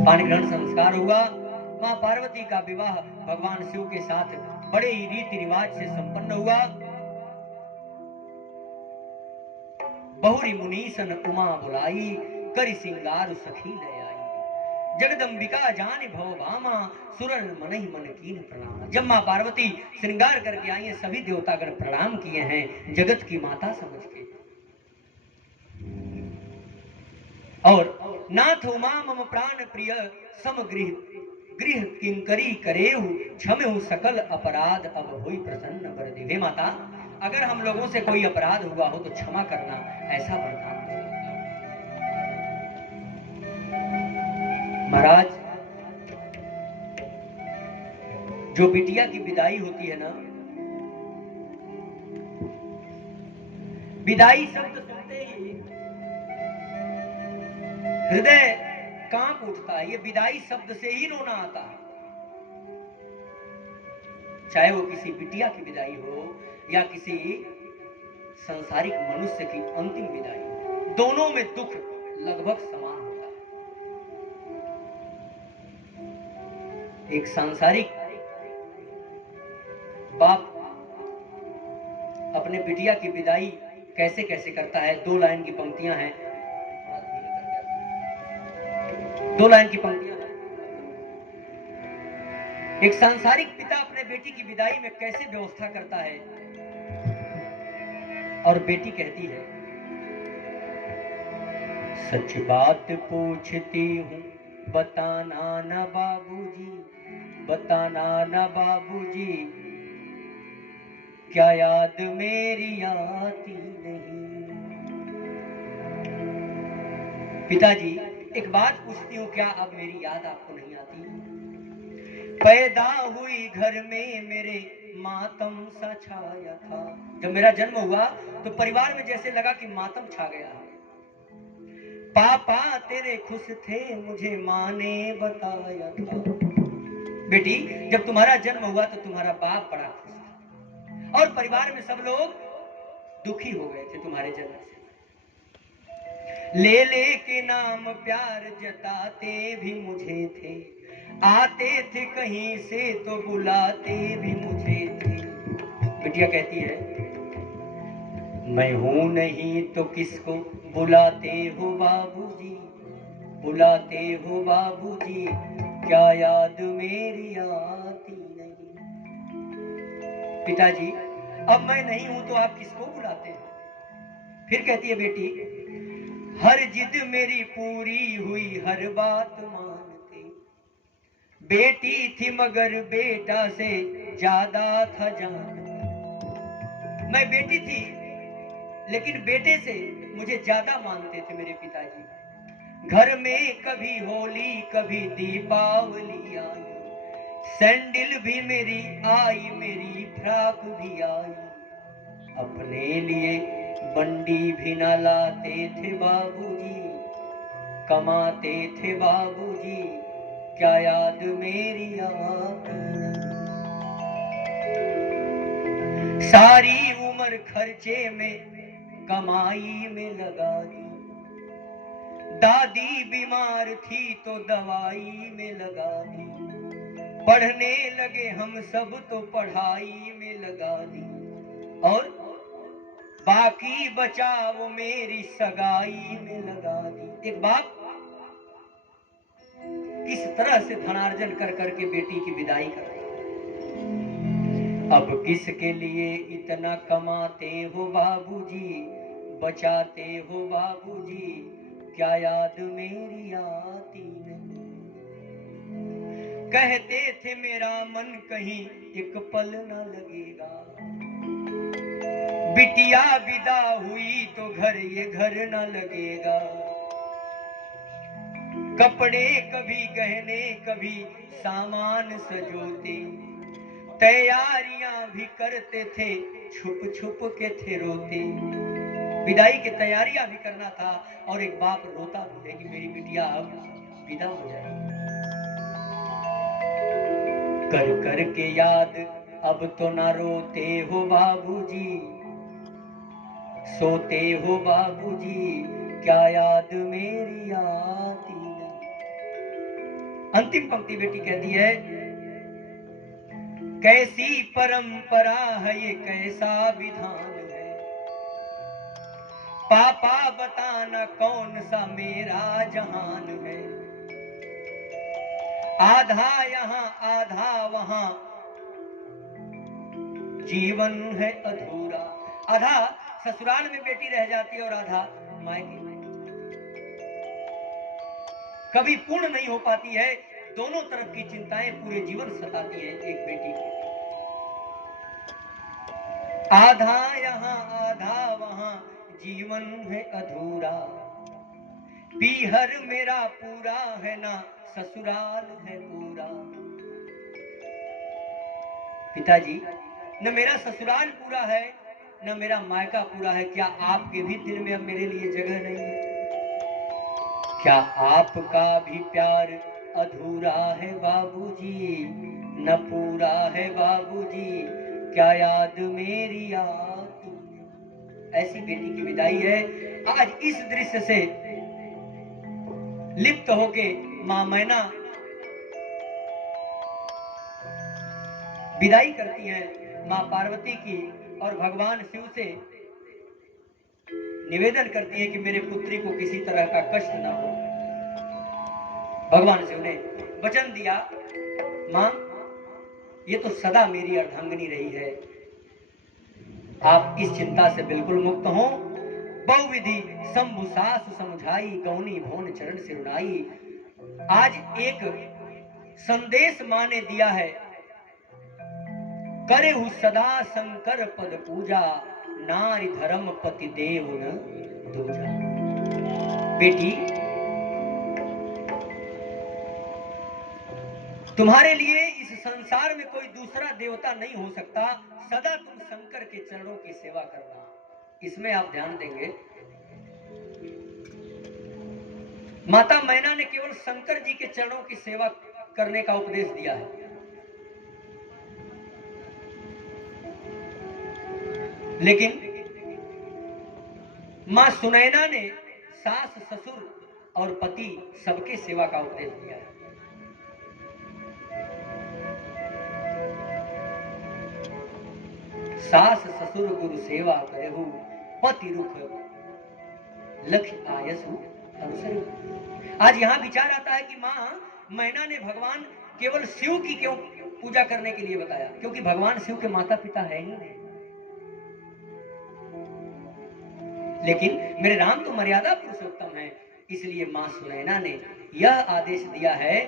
पाणी ग्रहण संस्कार हुआ। मां पार्वती का विवाह भगवान शिव के साथ बड़े ही रीति रिवाज से संपन्न हुआ। बहुरी मुनीसन उमा बुलाई, करि सिंगार सखी ले आई। जगदम्बिका जान भव भामा, सुरन मन ही मन कीन प्रणाम। जब मां पार्वती श्रृंगार करके आई हैं, सभी देवतागण प्रणाम किए हैं जगत की माता समझ के। और नाथ उमा मम प्राण प्रिय, समगृह गृह किंकरी करेहु, क्षमेहु सकल अपराध, अब हुई प्रसन्न वर देव। हे माता, अगर हम लोगों से कोई अपराध हुआ हो तो क्षमा करना, ऐसा वरदान दो। महाराज, जो बिटिया की विदाई होती है ना, विदाई शब्द सुनते ही हृदय कांप उठता है। ये विदाई शब्द से ही रोना आता है। चाहे वो किसी बिटिया की विदाई हो या किसी सांसारिक मनुष्य की अंतिम विदाई हो, दोनों में दुख लगभग समान होता है। एक सांसारिक बाप अपने बिटिया की विदाई कैसे कैसे करता है। 2 लाइन की पंक्तियां हैं, 2 लाइन की पंक्तियां हैं। एक सांसारिक पिता अपने बेटी की विदाई में कैसे व्यवस्था करता है। और बेटी कहती है, सच बात पूछती हूँ बताना न बाबूजी, बताना न बाबूजी, क्या याद मेरी आती नहीं। पिताजी, एक बात पूछती हूँ, क्या अब मेरी याद आपको नहीं आती। पैदा हुई घर में मेरे मातम सा छाया था। जब मेरा जन्म हुआ तो परिवार में जैसे लगा कि मातम छा गया। पापा तेरे खुश थे, मुझे माँ ने बताया था। बेटी, जब तुम्हारा जन्म हुआ तो तुम्हारा बाप बड़ा खुश था और परिवार में सब लोग दुखी हो गए थे तुम्हारे जन्म से। ले ले के नाम प्यार जताते भी मुझे थे, आते थे कहीं से तो बुलाते भी मुझे थे। बिटिया कहती है, मैं हूं नहीं तो किसको बुलाते हो बाबूजी, बुलाते हो बाबूजी, क्या याद मेरी आती नहीं। पिताजी, अब मैं नहीं हूं तो आप किसको बुलाते हैं। फिर कहती है बेटी, हर जिद मेरी पूरी हुई, हर बात मानते, बेटी थी मगर बेटा से ज्यादा था जान। मैं बेटी थी लेकिन बेटे से मुझे ज्यादा मानते थे मेरे पिताजी। घर में कभी होली कभी दीपावली आई, सैंडल भी मेरी आई, मेरी फ्रॉक भी आई। अपने लिए बंडी भी न लाते थे बाबूजी, कमाते थे बाबूजी, क्या याद मेरी आती नहीं। सारी उम्र खर्चे में कमाई में लगा दी, दादी बीमार थी तो दवाई में लगा दी। पढ़ने लगे हम सब तो पढ़ाई में लगा दी, और बाकी बचा वो मेरी सगाई में लगा दी। एक बाप किस तरह से धनार्जन कर करके बेटी की विदाई करता है। अब किसके लिए इतना कमाते हो बाबूजी, बचाते हो बाबूजी, क्या याद मेरी आती नहीं। कहते थे मेरा मन कहीं एक पल न लगेगा, बिटिया विदा हुई तो घर ये घर न लगेगा। कपड़े कभी गहने कभी सामान सजोते, तैयारियां भी करते थे, छुप छुप के थे रोते। विदाई की तैयारियां भी करना था और एक बाप रोता भी है कि मेरी बिटिया अब विदा हो जाएगी। कर कर के याद अब तो ना रोते हो बाबूजी, सोते हो बाबूजी, क्या याद मेरी आती नहीं। अंतिम पंक्ति बेटी कहती है, कैसी परंपरा है ये, कैसा विधान है, पापा बताना कौन सा मेरा जहान है, आधा यहाँ आधा वहां, जीवन है अधूरा। आधा ससुराल में बेटी रह जाती है और आधा मायके में। कभी पूर्ण नहीं हो पाती है। दोनों तरफ की चिंताएं पूरे जीवन सताती हैं एक बेटी को। आधा यहाँ आधा वहां, जीवन है अधूरा, पीहर मेरा पूरा है ना, ससुराल है पूरा। पिताजी, न मेरा ससुराल पूरा है न मेरा मायका पूरा है। क्या आपके भी दिल में अब मेरे लिए जगह नहीं है? क्या आपका भी प्यार अधूरा है बाबूजी, न पूरा है बाबूजी, क्या याद मेरी आती? ऐसी बेटी की विदाई है। आज इस दृश्य से लिप्त होके मां मैना विदाई करती हैं मां पार्वती की और भगवान शिव से निवेदन करती है कि मेरे पुत्री को किसी तरह का कष्ट ना हो। भगवान शिव ने वचन दिया, मां ये तो सदा मेरी अर्धांगिनी रही है, आप इस चिंता से बिल्कुल मुक्त हो। बहुविधि शंभु सासु समझाई, गौनी भवन चरण सिरुनाई। आज एक संदेश मां ने दिया है, करे हु सदा शंकर पद पूजा, नारी धर्म पति देव न दूजा। बेटी, तुम्हारे लिए इस संसार में कोई दूसरा देवता नहीं हो सकता। सदा तुम शंकर के चरणों की सेवा करना, इसमें आप ध्यान देंगे। माता मैना ने केवल शंकर जी के चरणों की सेवा करने का उपदेश दिया है। लेकिन मां सुनैना ने सास ससुर और पति सबके सेवा का उपदेश दिया है। सास ससुर गुरु सेवा करेहु, पति रुख लक्ष्य आयसु अनुसरे। आज यहां विचार आता है कि मां मैना ने भगवान केवल शिव की क्यों पूजा करने के लिए बताया, क्योंकि भगवान शिव के माता पिता है ही नहीं। लेकिन मेरे राम तो मर्यादा पुरुषोत्तम है, इसलिए मां सुनैना ने यह आदेश दिया है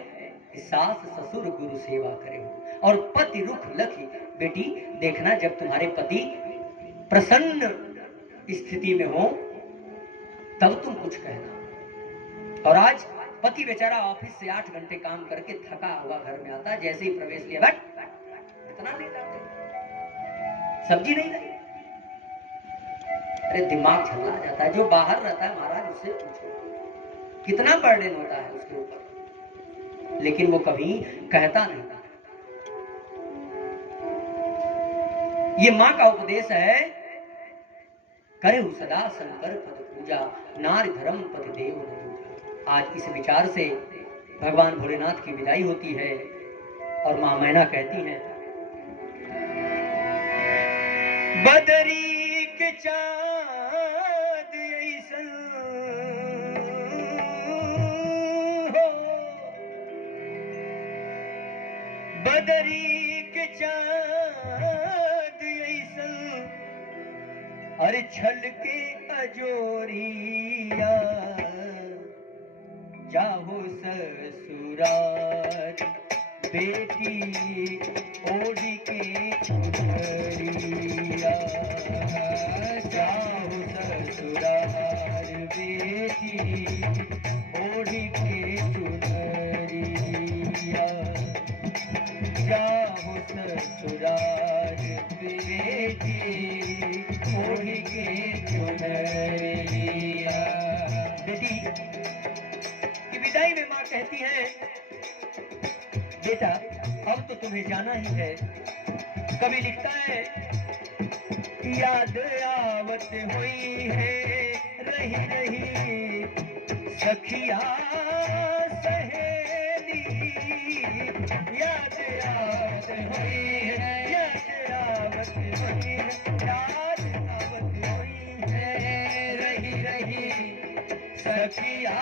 कि सास ससुर गुरु सेवा करे और पति रुख लखी। बेटी देखना, जब तुम्हारे पति प्रसन्न स्थिति में हो तब तुम कुछ कहना। और आज पति बेचारा ऑफिस से 8 घंटे काम करके थका हुआ घर में आता, जैसे ही प्रवेश लिया, बट इतना नहीं जाते, सब्जी नहीं लाई, अरे दिमाग झल्ला जाता है। जो बाहर रहता है महाराज, उससे पूछो कितना बर्डन होता है उसके ऊपर, लेकिन वो कभी कहता नहीं। ये मां का उपदेश है, करे सदा शंकर पद पूजा, नारी धर्म पति देव न दूजा। आज इस विचार से भगवान भोलेनाथ की विदाई होती है और मां मैना कहती हैं, बदरी के चाँद ऐसन हो, बदरी के चाँद ऐसन, अरे छल के अजोरिया, जाहो ससुराल बेटी ओढ़ी के चुनरिया, जाहो ससुराल बेटी ओढ़ी के चुनरिया, जाहो ससुराल बेटी ओढ़ी के चुनरिया। बेटी की विदाई में मां कहती है, बेटा अब तो तुम्हें जाना ही है। कभी लिखता है, याद आवत हुई है रही रही सखिया सहेली, हुई है, यश आवत हुई है, याद आवत हुई है, रही रही सखिया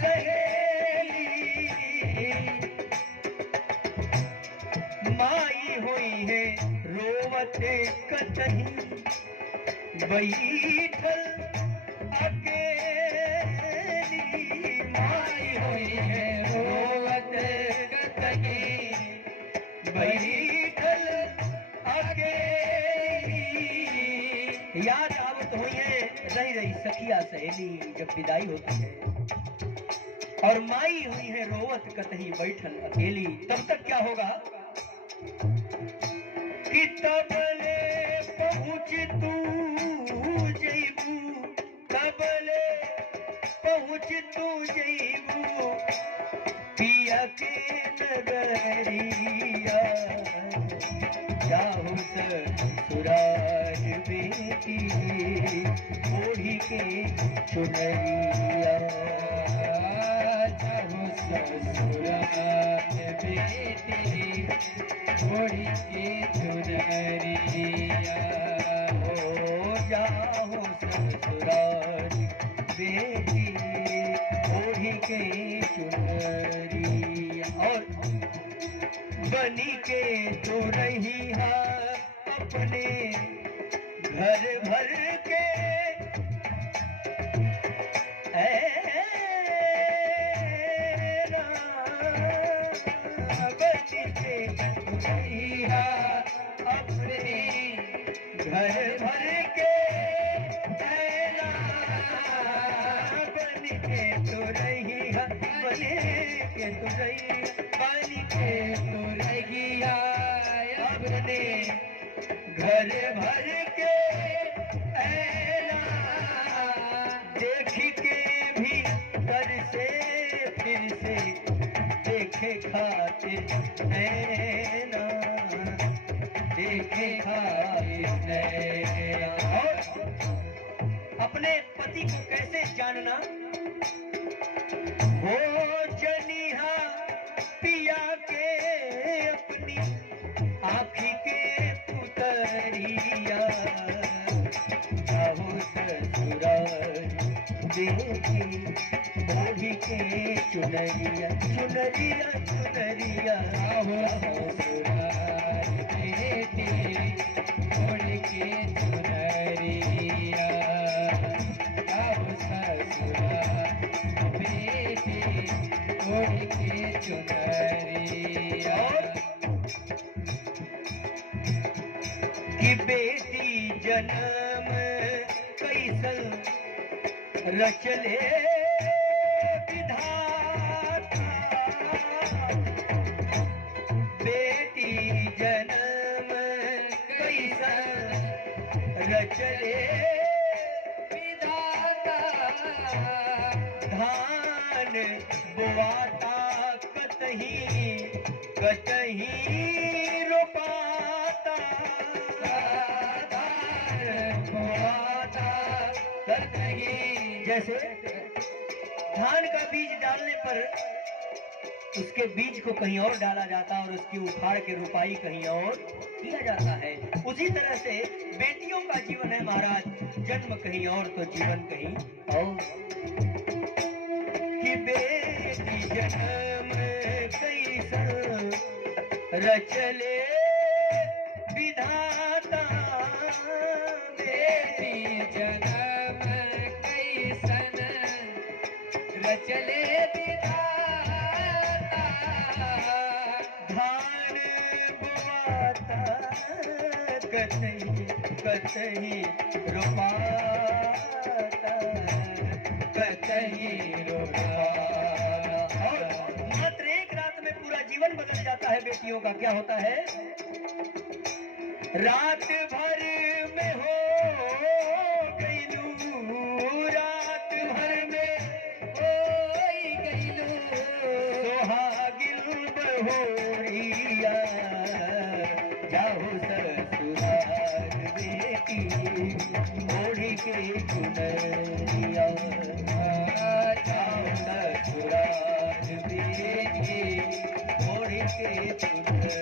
सहेली, माई हुई है रोवते कतही, बैठल अकेली, माई हुई है रोवते कतही, बैठल अकेली, याद आवत हुई है, रही रही सखिया सहेली, जब विदाई होती है, और माई हुई है रोवत कतही बैठल अकेली। तब तक क्या होगा कि तबले पहुँच तू जईबू, तबले पहुँच तू जईबू पिया के नगरिया, जाहु ससुराल बेटी ओढ़ी के चुनरिया, जाहु ससुराल बेटी ओढ़ी के चुनरिया, हो जाहु ससुराल बेटी ओढ़ी के चुनरिया, और बनी के तो रही है अपने घर भर के, बनी के तो रही है अपने घर भर के, बनी के तो रही है, बनी के तो रही, बनी के तो रही है अपने घर भर के, देख के भी कर से फिर से देखे खातिर नैना, देखे खातिर नैना, और अपने पति को कैसे जानना, हो जनिहा पिया के अपनी आँखी के पुतरिया, जाहु ससुराल बेटी ओढ़ी के चुनरिया, चुनरिया चुनरिया, जाहु ससुराल बेटी ओढ़ी के चुनरिया, जाहु ससुराल बेटी ओढ़ी के चुनरिया, कि बेटी जन्म कैसन रचले विधाता, बेटी जन्म कैसन रचले विधाता, धान बुआता कतही कतही रोपाता, जैसे धान का बीज डालने पर उसके बीज को कहीं और डाला जाता है और उसकी उखाड़ के रुपाई कहीं और किया जाता है, उसी तरह से बेटियों का जीवन है महाराज, जन्म कहीं और तो जीवन कहीं और, कि बेटी जन्म कैसन रचले विधाता, बेटी जन्म कैसन रचले विधाता, धान बुआता कतही कतही रोपाता, कतही रोपाता, और मात्र एक रात में पूरा जीवन बदल जाता है बेटियों का। क्या होता है, रात भर में हो गईलू, रात भर में हो गईलू, सोहागिल बहोरिया, जाहु ससुराल बेटी ओढ़ी के चुनरिया, जाहु ससुराल बेटी ओढ़ी के चुनरिया।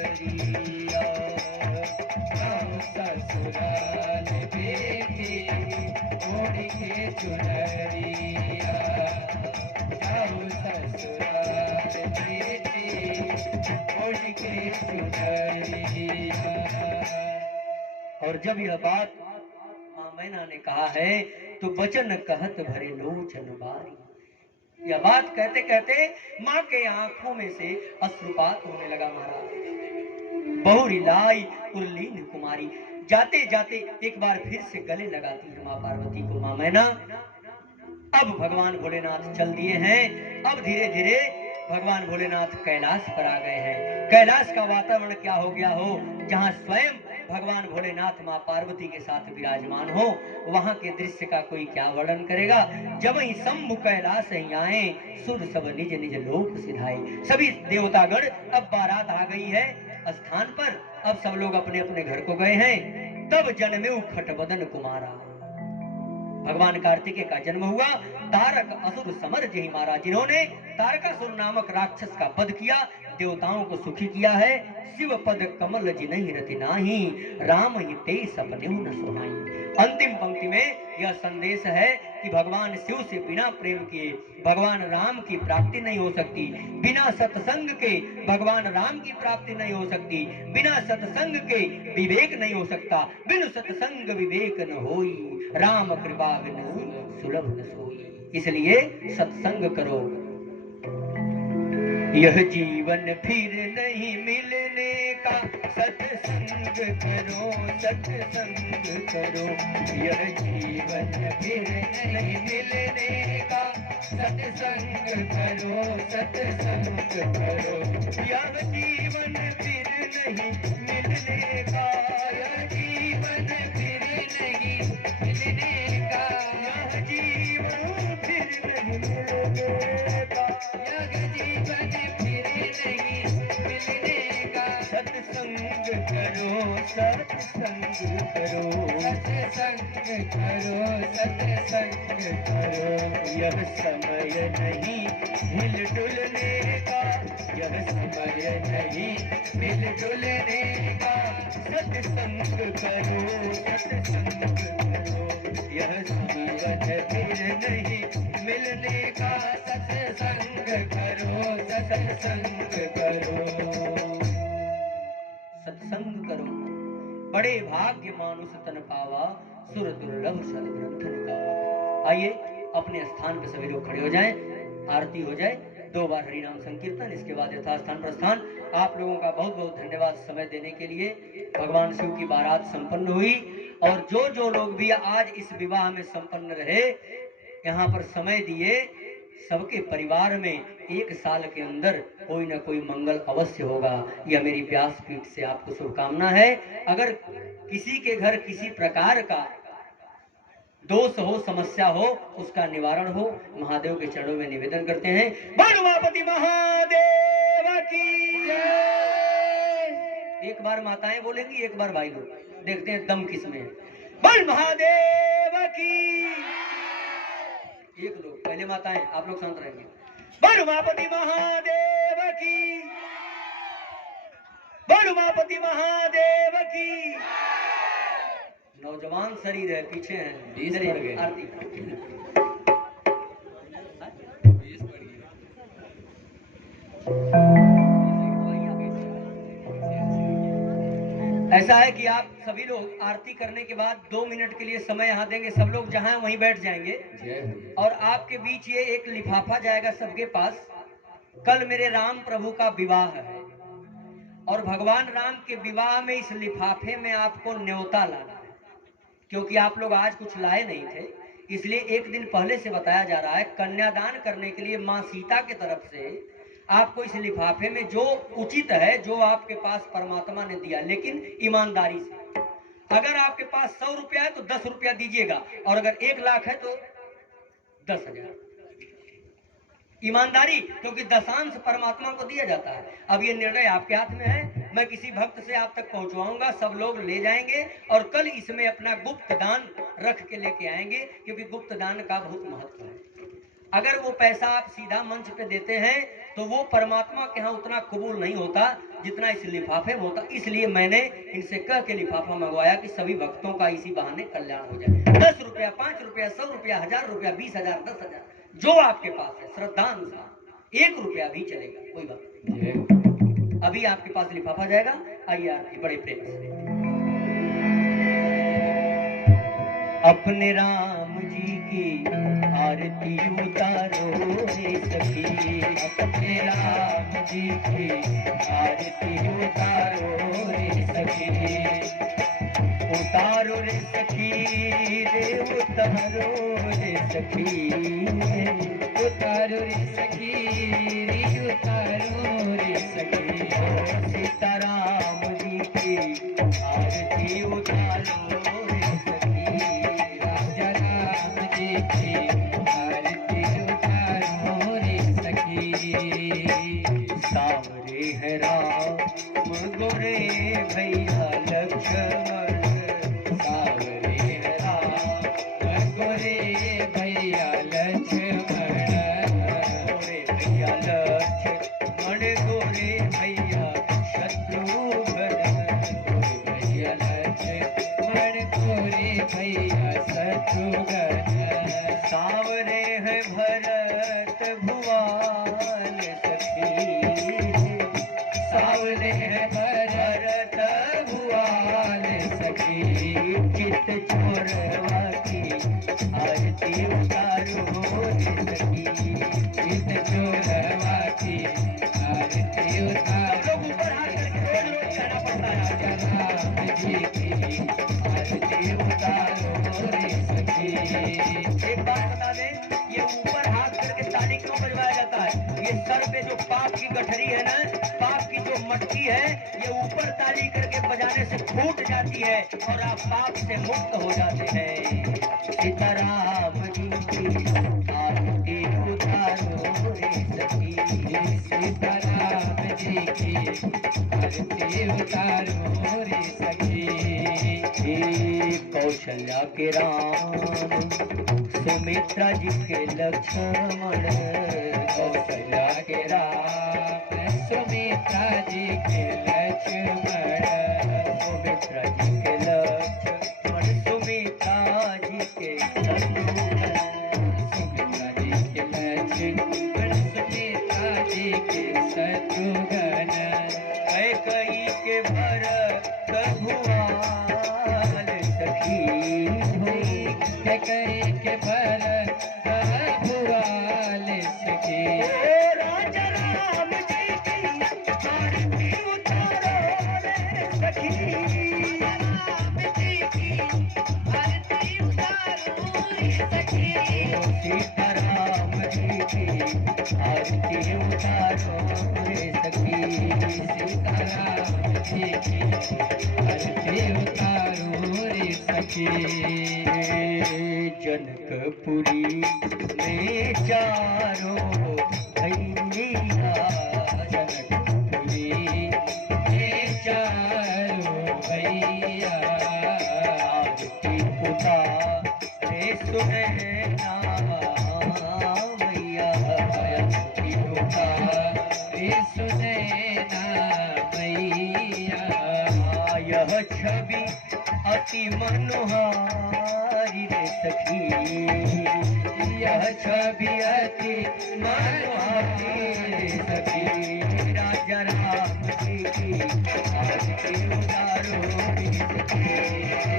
जब यह बात मां मैना ने कहा है तो वचन कहत भरे लोचन बारी। यह बात कहते कहते मां के आंखों में से अश्रुपात होने लगा। महाराज बहुरी लाई उर्लीन कुमारी। जाते जाते एक बार फिर से गले लगाती है मां पार्वती को मां मैना। अब भगवान भोलेनाथ चल दिए हैं। अब धीरे धीरे भगवान भोलेनाथ कैलाश पर आ गए हैं। कैलाश का वातावरण क्या हो गया हो, जहां स्वयं भगवान भोलेनाथ मां पार्वती के साथ विराजमान हो, वहां के दृश्य का कोई क्या वर्णन करेगा। जब ही शंभु कैलाश ही आए, सुर सब निज निज लोक सिधाए। सभी देवतागण अब बारात आ गई है स्थान पर। अब सब लोग अपने अपने घर को गए हैं। तब जन्मेऊ खटबदन कुमारा। भगवान कार्तिकेय का जन्म हुआ। तारक असुर समर जही मारा, जिन्होंने तारकासुर नामक राक्षस का वध किया, देवताओं को सुखी किया है। शिव पद कमल जिनहि रति नाही, राम ही ते सपने न सुहाई। अंतिम पंक्ति में यह संदेश है कि भगवान शिव से बिना प्रेम किए भगवान राम की प्राप्ति नहीं हो सकती। बिना सत्संग के भगवान राम की प्राप्ति नहीं हो सकती। बिना सत्संग के विवेक नहीं हो सकता। बिनु सत्संग विवेक न होई, राम कृपा बिनु सुलभ न सोई। इसलिए सत्संग करो। यह जीवन फिर नहीं मिलने का, सत्संग करो सत्संग करो। यह जीवन फिर नहीं मिलने का, सत्संग करो सत्संग करो। यह जीवन फिर नहीं मिलने का, यह जीवन फिर नहीं मिलने का, यह जीवन फिर नहीं मिलने का, यह जीवन फिर नहीं मिलने का। सत्संग करो सत्संग करो, सत्संग करो सत्संग करो। यह समय नहीं हिल डुलने का, यह समय नहीं मिल डुलने का। सत्संग करो सत्संग करो। यह जीवन फिर नहीं मिलने का, सत्संग करो सत्संग करो। सत्संग करो। बड़े भाग्य मानुष तन पावा, सुर दुर्लभ सद्ग्रंथन गावा। आइए अपने स्थान पर सभी लोग खड़े हो जाएं, आरती हो जाए। 2 बार हरि नाम संकीर्तन, इसके बाद यथास्थान प्रस्थान। आप लोगों का बहुत बहुत धन्यवाद समय देने के लिए। भगवान शिव की बारात संपन्न हुई और जो जो लोग भी आज इस विवाह में संपन्न रहे, यहाँ पर समय दिए, सबके परिवार में 1 साल के अंदर कोई ना कोई मंगल अवश्य होगा। यह मेरी व्यासपीठ से आपको शुभकामना है। अगर किसी के घर किसी प्रकार का दोष हो, समस्या हो, उसका निवारण हो, महादेव के चरणों में निवेदन करते हैं। उमापति महादेव की जय। एक बार माताएं बोलेंगी, एक बार भाई लोग। देखते हैं दम किसमें है। बल महादेव की। एक लोग पहले माताएं, आप लोग शांत रहेंगे। बल उमापति महादेव की, बल उमापति महादेव की। नौजवान शरीर है, पीछे हैं आरती। ऐसा है कि आप सभी लोग आरती करने के बाद 2 मिनट के लिए समय यहाँ देंगे। सब लोग जहाँ वहीं बैठ जाएंगे और आपके बीच ये एक लिफाफा जाएगा सबके पास। कल मेरे राम प्रभु का विवाह है और भगवान राम के विवाह में इस लिफाफे में आपको न्योता लाना है। क्योंकि आप लोग आज कुछ लाए नहीं थे, इसलिए एक दिन पहले से बताया जा रहा है। कन्यादान करने के लिए मां सीता की तरफ से आपको इस लिफाफे में जो उचित है, जो आपके पास परमात्मा ने दिया, लेकिन ईमानदारी से। अगर आपके पास 100 रुपया है तो 10 रुपया दीजिएगा, और अगर 1 लाख है तो 10,000। ईमानदारी, क्योंकि दशांश परमात्मा को दिया जाता है। अब ये निर्णय आपके हाथ में है। मैं किसी भक्त से आप तक पहुंचवाऊंगा, सब लोग ले जाएंगे और कल इसमें अपना गुप्त दान रख के लेके आएंगे, क्योंकि गुप्त दान का बहुत महत्व है। अगर वो पैसा आप सीधा मंच पे देते हैं तो वो परमात्मा के यहाँ उतना कबूल नहीं होता जितना इस लिफाफे में होता। इसलिए मैंने इनसे कह के लिफाफा मंगवाया कि सभी भक्तों का इसी बहाने कल्याण हो जाए। 10 रुपया, 5 रुपया, 100 रुपया, 1000 रुपया, 20,000, 10,000, जो आपके पास है श्रद्धानुसार। 1 रुपया भी चलेगा, कोई बात नहीं। अभी आपके पास लिफाफा जाएगा। आइए आरती बड़े प्रेम से। अपने राम जी की आरती उतारो रे सखी, अपने राम जी की आरती उतारो रे सखी, उतारो रे सखी रे उतारो रे सखी, उतारो रे सखी रे उतारो रे सखी, सीताराम जी की आरती उतारो रे सखी, राजा राम जी की आरती उतारो रे सखी। सावरे है राम गोरे भैया लक्ष्मण, सावरे है राम गोरे भैया लक्ष्मण, गोरे भैया लक्ष्मण, गोरे भैया शत्रुघ्न, गोरे भैया लक्ष्मण गोरे भैया शत्रुघ्न, सावरे है भरत भुवन सखी, सावरे है भरत भुवन सखी, चित चोरवा की आरती उतारो रे सखी, चित चोरवा की आरती उतारो राजा राम जी की आरती उतारो रे सखी। एक बात बता दें, ये ऊपर हाथ करके ताली क्यों बजवाया जाता है? ये सर पे जो पाप की गठरी है ना, पाप की जो मटकी है, ये ऊपर ताली करके बजाने से फूट जाती है और आप पाप से मुक्त हो जाते हैं। सीताराम जी की आरती उतारो रे सखी, सीताराम जी की आरती उतारो रे सखी, हे कौशल्या के राम, सुमित्रा जी के लक्ष्मण, कौशल्या के राम सुमित्रा जी के लक्ष्मण, सुमित्रा जी के लक्ष्मण, सुमित्रा जी के शत्रुघ्न, सुमित्रा जी के लक्ष्मण, सुमित्रा जी के शत्रुघ्न, कैकेयी के भरत भुवन सखी, कैकेयी के भरत भुवन सखी, राजा राम जी की आरती उतारो रे सखी, राम जी की आरती उतारो रे सखी, सीताराम जी की आरती उतारो रे सखी, सीताराम जी की आरती उतारो रे सखी। जनकपुरी में चारों भैया, जनकपुरी में चारों भैया, आरती उतारे सुनैना मैया, आरती उतारे सुनैना मैया, यह छवि अति मनोहारी रे सखी, यह छवि अति मनोहारी रे सखी, राजा राम जी की आरती उतारो रे सखी,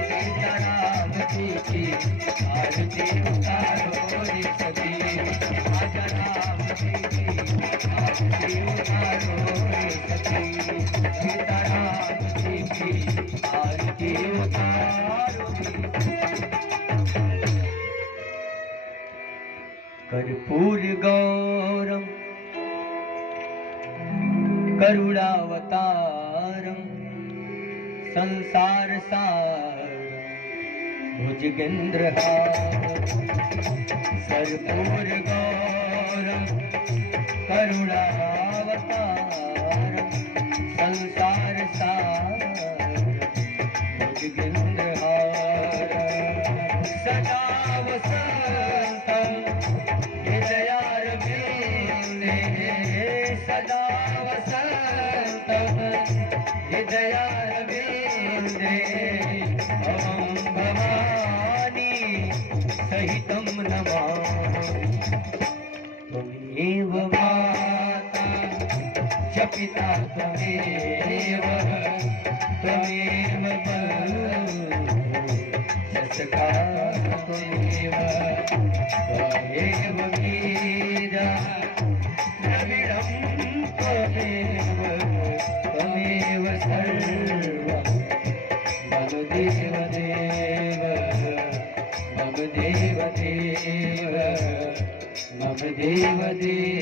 सीता राम जी की आरती उतारो रे सखी, राजा राम जी की आरती उतारो रे सखी, सीता राम जी की आरती उतारो रे सखी। कर्पूर गौरम करुणावतारम संसार सारम भुजगेंद्रहारम, कर्पूर गौरम करुणावतारम संसार सारम भुजगेंद्रहारम, सदा वसंतम हृदयारविंदे, सदा वसंतम हृदयारविंदे, भवं भवानी सहितं नमामि, त्वमेव माता च पिता त्वमेव, त्वमेव बन्धुः संस्कार त्वमेव वीरा द्रविडं त्वमेव त्वमेव सर्वं मम देव देव मम देव देव मम देव देव।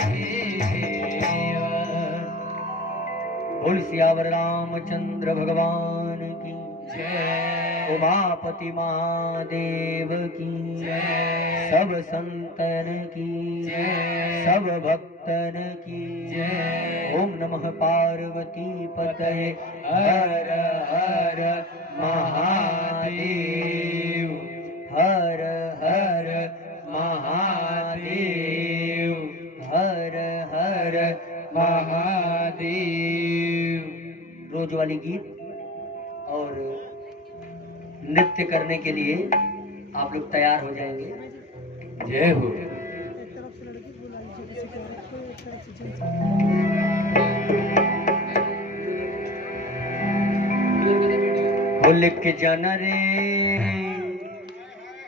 बोल सियावर रामचंद्र भगवान की जय। उमापति महादेव की जय। सब संतन की जय। सब भक्तन की जय। ओम नमः पार्वती पतये हर हर महादेव हर हर महादेव हर हर महादेव। रोज वाली गीत और नृत्य करने के लिए आप लोग तैयार हो जाएंगे। जय हो। लिख जन रे